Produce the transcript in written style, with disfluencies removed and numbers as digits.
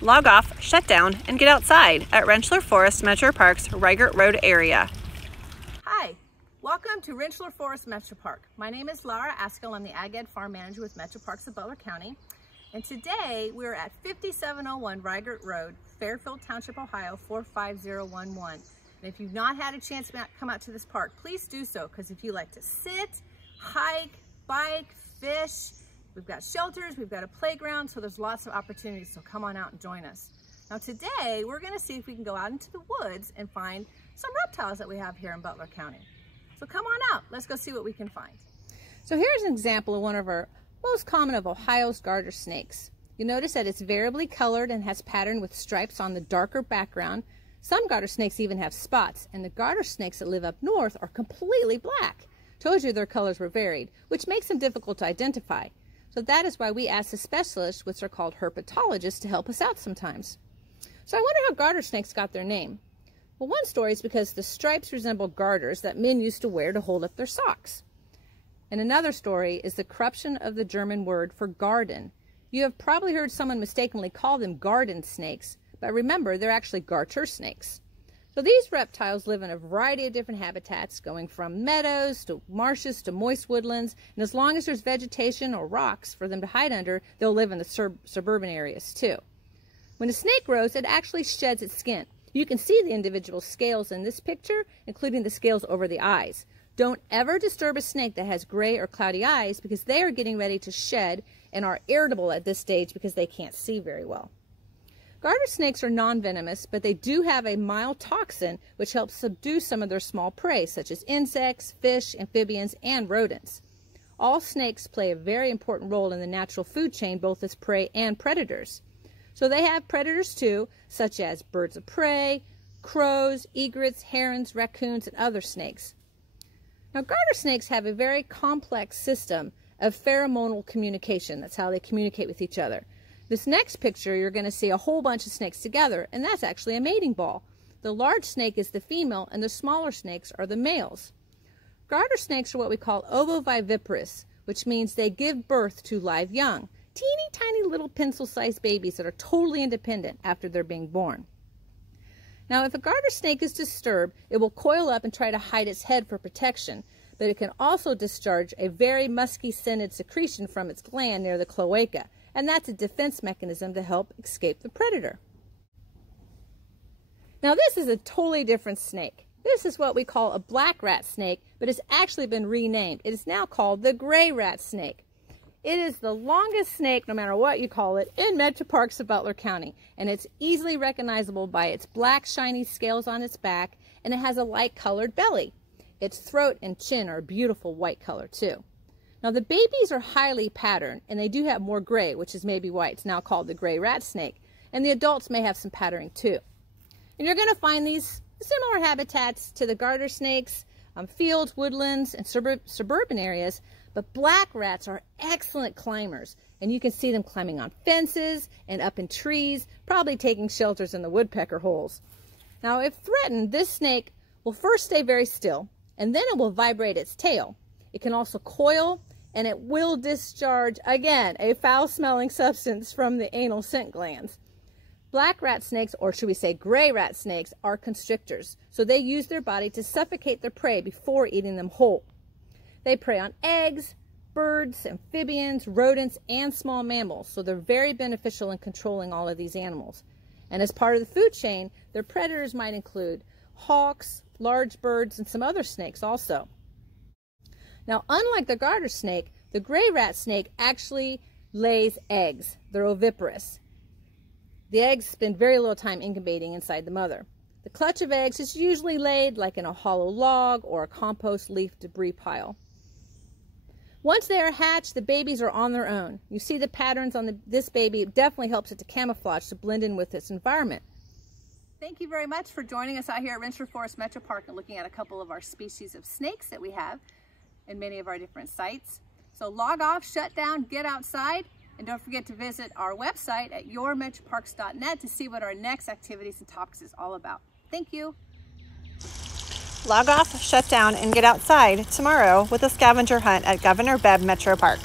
Log off, shut down, and get outside at Rentschler Forest Metro Park's Reichert Road area. Hi, welcome to Rentschler Forest Metro Park. My name is Laura Askell. I'm the Ag Ed Farm Manager with Metro Parks of Butler County. And today we're at 5701 Reichert Road, Fairfield Township, Ohio 45011. And if you've not had a chance to come out to this park, please do so, because if you like to sit, hike, bike, fish, we've got shelters, we've got a playground, so there's lots of opportunities, so come on out and join us. Now today, we're gonna see if we can go out into the woods and find some reptiles that we have here in Butler County. So come on out, let's go see what we can find. So here's an example of one of our most common of Ohio's garter snakes. You'll notice that it's variably colored and has patterned with stripes on the darker background. Some garter snakes even have spots, and the garter snakes that live up north are completely black. Told you their colors were varied, which makes them difficult to identify. So that is why we ask the specialists, which are called herpetologists, to help us out sometimes. So I wonder how garter snakes got their name. Well, one story is because the stripes resemble garters that men used to wear to hold up their socks. And another story is the corruption of the German word for garden. You have probably heard someone mistakenly call them garden snakes, but remember, they're actually garter snakes. So these reptiles live in a variety of different habitats, going from meadows to marshes to moist woodlands, and as long as there's vegetation or rocks for them to hide under, they'll live in the suburban areas too. When a snake grows, it actually sheds its skin. You can see the individual scales in this picture, including the scales over the eyes. Don't ever disturb a snake that has gray or cloudy eyes, because they are getting ready to shed and are irritable at this stage because they can't see very well. Garter snakes are non-venomous, but they do have a mild toxin which helps subdue some of their small prey, such as insects, fish, amphibians, and rodents. All snakes play a very important role in the natural food chain, both as prey and predators. So they have predators too, such as birds of prey, crows, egrets, herons, raccoons, and other snakes. Now, garter snakes have a very complex system of pheromonal communication. That's how they communicate with each other. This next picture, you're going to see a whole bunch of snakes together, and that's actually a mating ball. The large snake is the female, and the smaller snakes are the males. Garter snakes are what we call ovoviviparous, which means they give birth to live young, teeny tiny little pencil-sized babies that are totally independent after they're being born. Now, if a garter snake is disturbed, it will coil up and try to hide its head for protection, but it can also discharge a very musky scented secretion from its gland near the cloaca, and that's a defense mechanism to help escape the predator. Now, this is a totally different snake. This is what we call a black rat snake, but it's actually been renamed. It is now called the gray rat snake. It is the longest snake, no matter what you call it, in Metro Parks of Butler County, and it's easily recognizable by its black shiny scales on its back, and it has a light colored belly. Its throat and chin are a beautiful white color too. Now, the babies are highly patterned, and they do have more gray, which is maybe why it's now called the gray rat snake, and the adults may have some patterning too. And you're going to find these similar habitats to the garter snakes, fields, woodlands, and suburban areas. But black rats are excellent climbers, and you can see them climbing on fences and up in trees, probably taking shelters in the woodpecker holes. Now, if threatened, this snake will first stay very still, and then it will vibrate its tail. It can also coil, and it will discharge, again, a foul-smelling substance from the anal scent glands. Black rat snakes, or should we say gray rat snakes, are constrictors, so they use their body to suffocate their prey before eating them whole. They prey on eggs, birds, amphibians, rodents, and small mammals, so they're very beneficial in controlling all of these animals. And as part of the food chain, their predators might include hawks, large birds, and some other snakes also. Now, unlike the garter snake, the gray rat snake actually lays eggs. They're oviparous. The eggs spend very little time incubating inside the mother. The clutch of eggs is usually laid like in a hollow log or a compost leaf debris pile. Once they are hatched, the babies are on their own. You see the patterns on this baby. It definitely helps it to camouflage, to blend in with its environment. Thank you very much for joining us out here at Rentschler Forest Metro Park and looking at a couple of our species of snakes that we have in many of our different sites. So log off, shut down, get outside, and don't forget to visit our website at yourmetroparks.net to see what our next activities and topics is all about. Thank you. Log off, shut down, and get outside tomorrow with a scavenger hunt at Governor Bebb Metro Park.